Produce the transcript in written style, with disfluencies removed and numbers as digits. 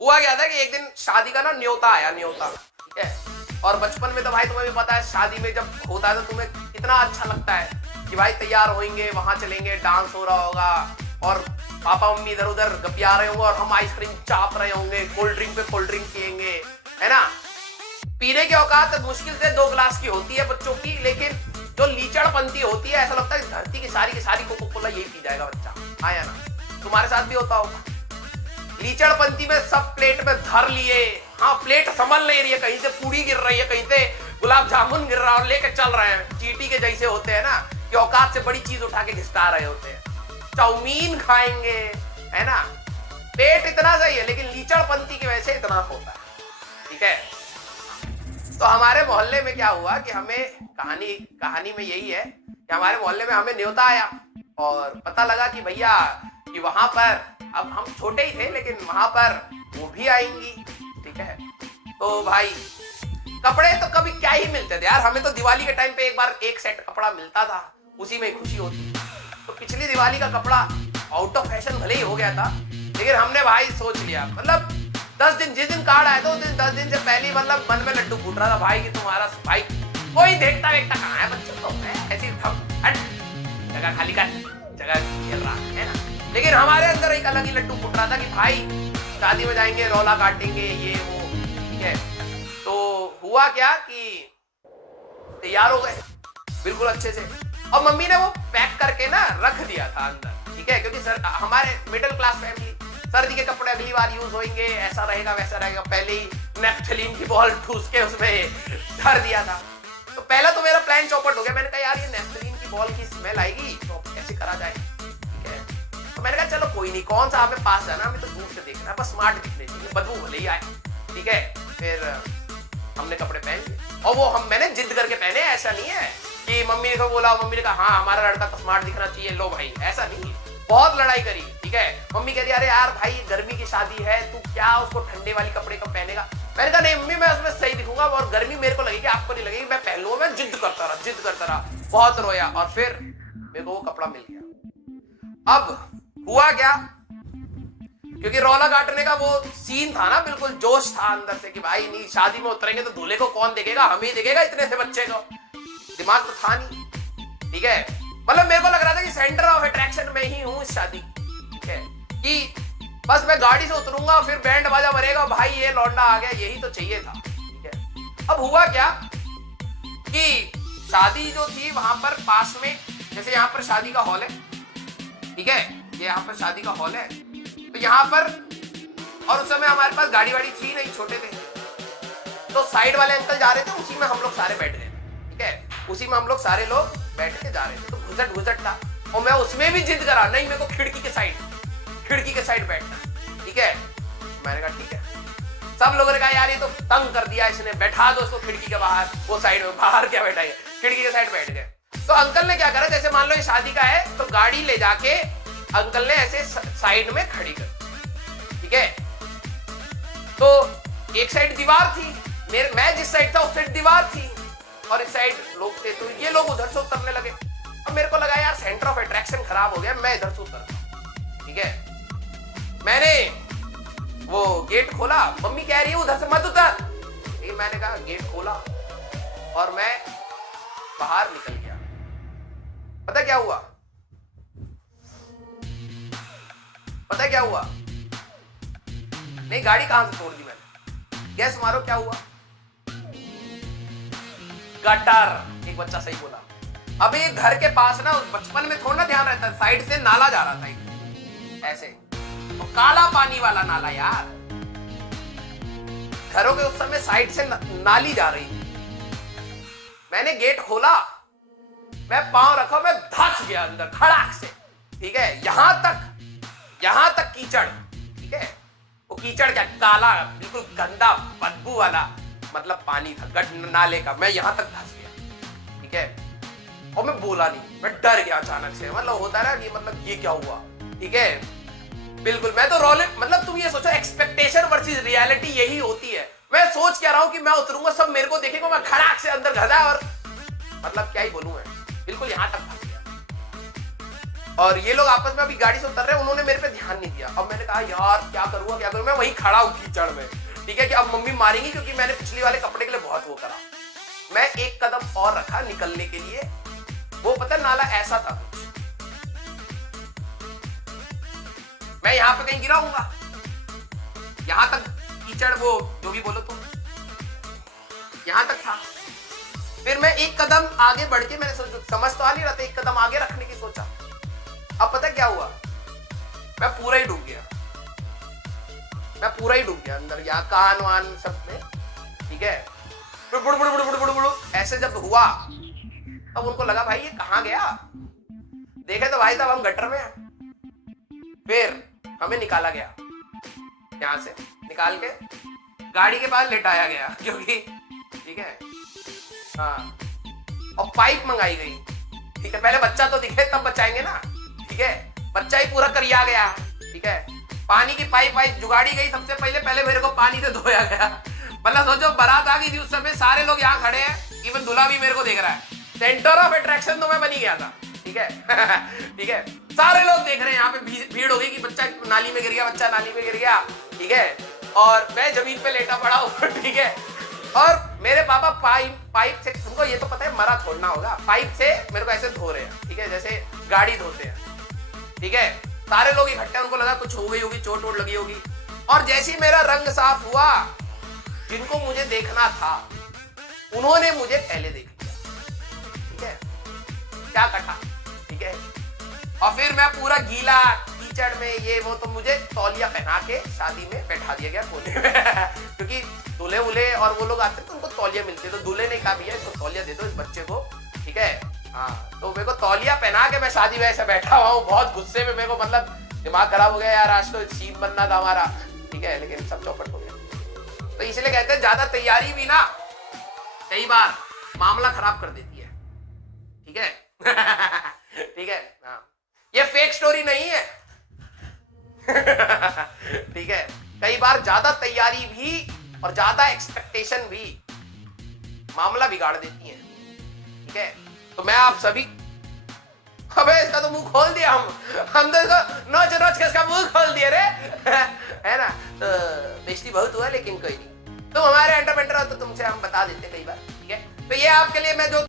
हुआ क्या था कि एक दिन शादी का ना न्योता आया, न्योता, ठीक है। और बचपन में तो भाई तुम्हें भी पता है शादी में जब होता है तो तुम्हें कितना अच्छा लगता है कि भाई तैयार होंगे, वहां चलेंगे, डांस हो रहा होगा और पापा मम्मी इधर उधर गपिया रहे होंगे और हम आइसक्रीम चाप रहे होंगे, कोल्ड ड्रिंक पे कोल्ड ड्रिंक पियेंगे, है ना। पीने की औकात मुश्किल से 2 गिलास की होती है बच्चों की, लेकिन जो लीचड़पंती होती है ऐसा लगता है धरती की सारी कोको कोला यही पी जाएगा बच्चा, आया ना। तुम्हारे साथ भी होता होगा। लीचड़पंती में सब प्लेट में धर लिए, हाँ प्लेट संभल नहीं रही है, कहीं से पूड़ी गिर रही है, कहीं से गुलाब जामुन गिर रहा है और लेके चल रहे हैं। चींटी के जैसे होते हैं ना कि औकात से बड़ी चीज उठा के घिसटा रहे होते हैं। चाउमीन खाएंगे, है ना। पेट इतना सही है लेकिन लीचड़पंती की वजह से इतना होता है, ठीक है। तो हमारे मोहल्ले में क्या हुआ कि हमें कहानी में यही है कि हमारे मोहल्ले में हमें न्योता आया और पता लगा कि भैया कि वहां पर, अब हम छोटे ही थे लेकिन वहां पर वो भी आएंगी, ठीक है। तो भाई कपड़े तो कभी क्या ही मिलते थे यार, हमें तो दिवाली के टाइम पे एक बार एक सेट कपड़ा मिलता था, उसी में खुशी होती। तो पिछली दिवाली का कपड़ा आउट ऑफ फैशन भले ही हो गया था, लेकिन हमने भाई सोच लिया, मतलब 10 दिन, जिस दिन कार्ड आया था उस दिन 10 दिन से पहले मतलब मन में लड्डू फूट रहा था भाई कि तुम्हारा भाई कोई देखता वेखता कहाँ है बच्चों को, ऐसी जगह खाली कर, जगह खेल रहा है ना। लेकिन हमारे अंदर एक अलग ही लड्डू फूट रहा था कि भाई शादी में जाएंगे, रौला काटेंगे, ये वो, ठीक है। तो हुआ क्या कि तैयार हो गए बिल्कुल अच्छे से, और मम्मी ने वो पैक करके ना रख दिया था अंदर, ठीक है, क्योंकि सर हमारे मिडिल क्लास फैमिली, सर्दी के कपड़े अगली बार यूज होंगे, ऐसा रहेगा वैसा रहेगा, पहले ही नेफ्थलीन की बॉल ठूस के उसमें धर दिया था। तो पहला तो मेरा प्लान चौपट हो गया, मैंने कहा यार ये नेफ्थलीन की बॉल की स्मेल आएगी तो कैसे करा जाए, ठीक है। तो मैंने कहा चलो कोई नहीं, कौन सा हमें पास जाना, हमें तो दूर से देखना है, बस स्मार्ट दिखने चाहिए, बदबू भले ही आए, ठीक है। फिर हमने कपड़े पहन लिए और वो मैंने जिद करके पहने, ऐसा नहीं है कि मम्मी ने बोला, मम्मी ने कहा हाँ हमारा लड़का तो स्मार्ट दिखना चाहिए, लो भाई, ऐसा नहीं। बहुत लड़ाई करी, ठीक है। मम्मी कह रही अरे यार भाई गर्मी की शादी है, तू क्या उसको ठंडे वाली कपड़े कब पहनेगा। मैंने कहा नहीं मम्मी मैं उसमें सही दिखूंगा और गर्मी मेरे को लगेगी, आपको नहीं लगेगी, मैं पहन लूंगा। मैं जिद करता रहा, बहुत रोया और फिर मेरे को वो कपड़ा मिल गया। अब हुआ क्या, क्योंकि रौला काटने का वो सीन था ना, बिल्कुल जोश था अंदर से कि भाई नहीं शादी में उतरेंगे तो दूल्हे को कौन देखेगा, हम ही देखेगा, इतने से बच्चे को दिमाग तो था नहीं, ठीक है। मतलब मेरे को लग रहा था कि सेंटर ऑफ अट्रैक्शन में ही हूं इस शादी, ठीक है, कि बस मैं गाड़ी से उतरूंगा फिर बैंड बाजा बजेगा, भाई ये लौंडा आ गया, यही तो चाहिए था, ठीक है। अब हुआ क्या कि शादी जो थी वहां पर पास में, जैसे यहाँ पर शादी का हॉल है, ठीक है, ये यहाँ पर शादी का हॉल है, तो यहाँ पर, और उस समय हमारे पास गाड़ी वाड़ी थी नहीं, छोटे थे, तो साइड वाले अंकल जा रहे थे, उसी में हम लोग सारे बैठ गए, ठीक है, उसी में हम लोग सारे लोग बैठ के जा रहे थे। तो घुसट था और मैं उसमें भी जिद करा, नहीं मेरे को खिड़की के साइड बैठना, ठीक है। मैंने कहा ठीक है, सब लोगों ने कहा यार ये तो तंग कर दिया इसने, बैठा दो उसको खिड़की के बाहर, वो साइड में, बाहर क्या बैठाएंगे, खिड़की के साइड बैठ गए। तो अंकल ने क्या करा, जैसे मान लो ये शादी का है तो गाड़ी ले जाके अंकल ने ऐसे साइड में खड़ी कर, ठीक है। तो एक साइड दीवार थी, मैं जिस साइड था उस साइड दीवार थी और इस साइड लोग थे, तो ये लोग उधर से उतरने लगे। अब मेरे को लगा यार सेंटर ऑफ अट्रैक्शन खराब हो गया, मैं इधर से उतर, ठीक है। मैंने वो गेट खोला, मम्मी कह रही है उधर से मत उतर, लेकिन मैंने कहा गेट खोला और मैं बाहर निकल गया। पता क्या हुआ, नहीं गाड़ी कहां से तोड़ दी मैंने, गैस मारो क्या हुआ, गटर। एक बच्चा सही बोला। अब ये घर के पास ना, बचपन में थोड़ा ध्यान रहता है, साइड से नाला जा रहा था ऐसे, तो काला पानी वाला नाला यार, घरों के उस समय साइड से नाली जा रही थी। मैंने गेट खोला, मैं पांव रखा, मैं धस गया अंदर खड़ाक से, ठीक है। यहां तक कीचड़, ठीक है। वो कीचड़ क्या, काला बिल्कुल गंदा बदबू वाला मतलब पानी था नाले का, मैं यहां तक धस गया, ठीक है। और मैं बोला नहीं, मैं डर गया अचानक से, मतलब होता है ना कि मतलब ये क्या हुआ, ठीक है। बिल्कुल मैं तो रोले, मतलब तुम ये सोचो एक्सपेक्टेशन वर्सेस रियलिटी यही होती है। मैं सोच क्या रहा हूं कि मैं उतरूंगा, सब मेरे को देखेंगे, मैं खड़ाक से अंदर घसा और मतलब क्या ही बोलूं मैं, बिल्कुल यहां तक फंस गया। और ये लोग आपस में अभी गाड़ी से उतर रहे हैं, उन्होंने मेरे पे ध्यान नहीं दिया। अब मैंने कहा यार क्या करूंगा, मैं वहीं खड़ा हूं कीचड़ में, ठीक है, कि अब मम्मी मारेंगी क्योंकि मैंने पिछली वाले कपड़े के लिए बहुत वो करा। मैं एक कदम और रखा निकलने के लिए, वो पता नाला ऐसा था कुछ, मैं यहां पे कहीं गिराऊंगा, यहां तक कीचड़, वो जो भी बोलो तुम, यहां तक था। फिर मैं एक कदम आगे बढ़ के, मैंने समझ तो आ नहीं रहा था, एक कदम आगे रखने की सोचा। अब पता क्या हुआ, मैं पूरा ही डूब गया, अंदर, या कान वान सब में, ठीक है। फिर बुड़ बुड़ बुड़ बुड़ बुड़ बुड़ ऐसे जब हुआ, तब उनको लगा भाई ये कहां गया, देखे तो भाई तब हम गटर में हैं। फिर हमें निकाला गया, यहां से निकाल के गाड़ी के पास लेटाया गया, क्योंकि ठीक है, हाँ, और पाइप मंगाई गई, ठीक है, पहले बच्चा तो दिखे तब बचाएंगे ना, ठीक है, बच्चा ही पूरा करिया गया, ठीक है, पानी की पाइप जुगाड़ी गई सबसे पहले मेरे को पानी से धोया गया। मतलब सोचो बारात आ गई थी उस समय, सारे लोग यहाँ खड़े हैं, इवन दूल्हा भी मेरे को देख रहा है, सेंटर ऑफ अट्रैक्शन तो मैं बनी गया था, ठीक है। ठीक है, सारे लोग देख रहे हैं, यहाँ पे भीड़ हो गई कि बच्चा नाली में गिर गया, ठीक है, और मैं जमीन पे लेटा पड़ा हूँ, ठीक है, और मेरे पापा पाइप से, तुमको ये तो पता है मरा छोड़ना होगा, पाइप से मेरे को ऐसे धो रहे हैं, ठीक है, जैसे गाड़ी धोते हैं, ठीक है। सारे लोग इकट्ठे, उनको लगा कुछ हो गई होगी, चोट वोट लगी होगी, और जैसे ही मेरा रंग साफ हुआ, जिनको मुझे देखना था उन्होंने मुझे पहले देख लिया, ठीक है, क्या कटा, ठीक है। और फिर मैं पूरा गीला कीचड़ में ये वो, तो मुझे तौलिया पहना के शादी में बैठा दिया गया कोने में। क्योंकि दूल्हे उल्हे और वो लोग आते हैं तो उनको तौलिया मिलती है, तो दूल्हे ने कहा भैया इसको तौलिया दे दो इस बच्चे को, ठीक है, हाँ, तो मेरे को तौलिया पहना के मैं शादी में ऐसे बैठा हुआ हूँ, बहुत गुस्से में, मेरे को मतलब दिमाग खराब हो गया यार, आज तो सीन बनना था हमारा, ठीक है, लेकिन सब चौपट हो गया। तो इसलिए कहते हैं ज्यादा तैयारी भी ना कई बार मामला खराब कर देती है, ठीक है। ठीक है, हाँ, ये फेक स्टोरी नहीं है। ठीक है, कई बार ज्यादा तैयारी भी और ज्यादा एक्सपेक्टेशन भी मामला बिगाड़ देती है, ठीक है। तो मैं आप सभी, अबे इसका तो मुंह खोल दिया, हम तो इसको नोच के इसका मुंह खोल दिया रे। है ना, तो बेइज्जती बहुत हुआ, लेकिन कोई नहीं, तुम हमारे एंटरप्रेन्योर हो तो तुमसे हम बता देते कई बार, ठीक है। तो ये आपके लिए मैं जो